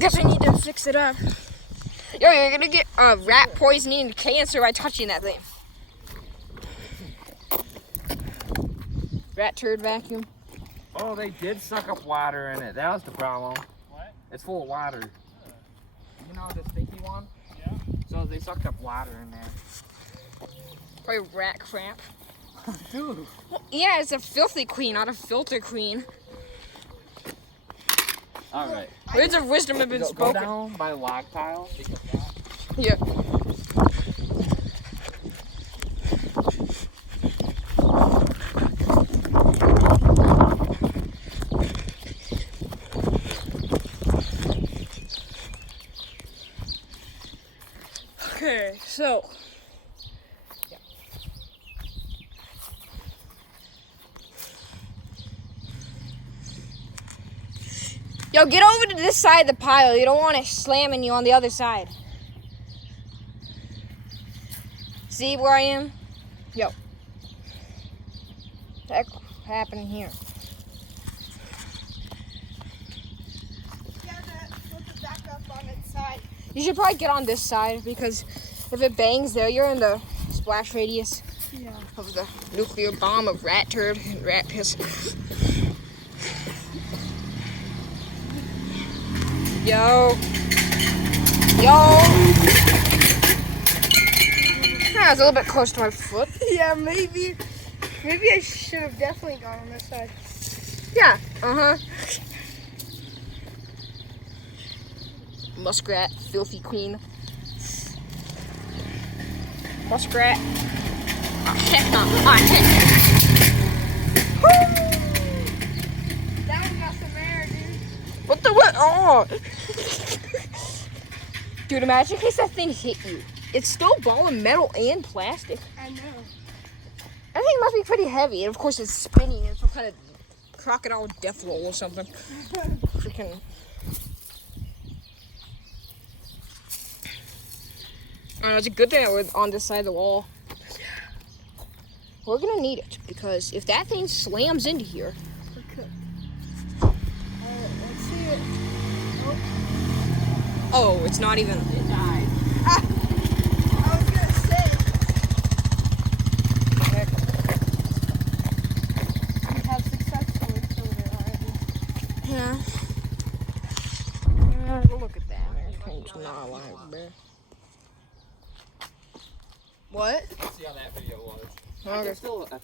Guess I need to fix it up. Yo, you're gonna get rat poisoning and cancer by touching that thing. Rat turd vacuum. Oh, they did suck up water in it. That was the problem. What? It's full of water. You know the stinky one? Yeah. So they sucked up water in there. Probably rat crap. Dude. Well, yeah, it's a filthy queen, not a filter queen. Alright. Words of wisdom have been Go spoken. down by the log pile. Yeah. Okay, so. Yeah. Yo, get over to this side of the pile. You don't want it slamming you on the other side. See where I am? Yo. What the heck happened here? Flip it back up on its side. You should probably get on this side because if it bangs there, you're in the splash radius of the nuclear bomb of rat turd and rat piss. Yo. Yo. That was a little bit close to my foot. Yeah, maybe I should have definitely gone on this side. Yeah. Uh-huh. Muskrat, filthy queen. Muskrat. Oh, heck no. Oh, heck. That one got some air, dude. What the what? Oh. Dude, imagine in case that thing hit you. It's still a ball of metal and plastic. I know. I think it must be pretty heavy. And of course it's spinning. It's some kind of crocodile death roll or something. Freaking. I don't know, it's a good thing that we're on this side of the wall. We're gonna need it because if that thing slams into here. We're cooked. Alright, let's see it. Oh, it's not even. It died. I was gonna say. We have successfully killed it already. Yeah. Look at that. It's not alive, man. What? Let's see how that video was. I Okay. can still attack.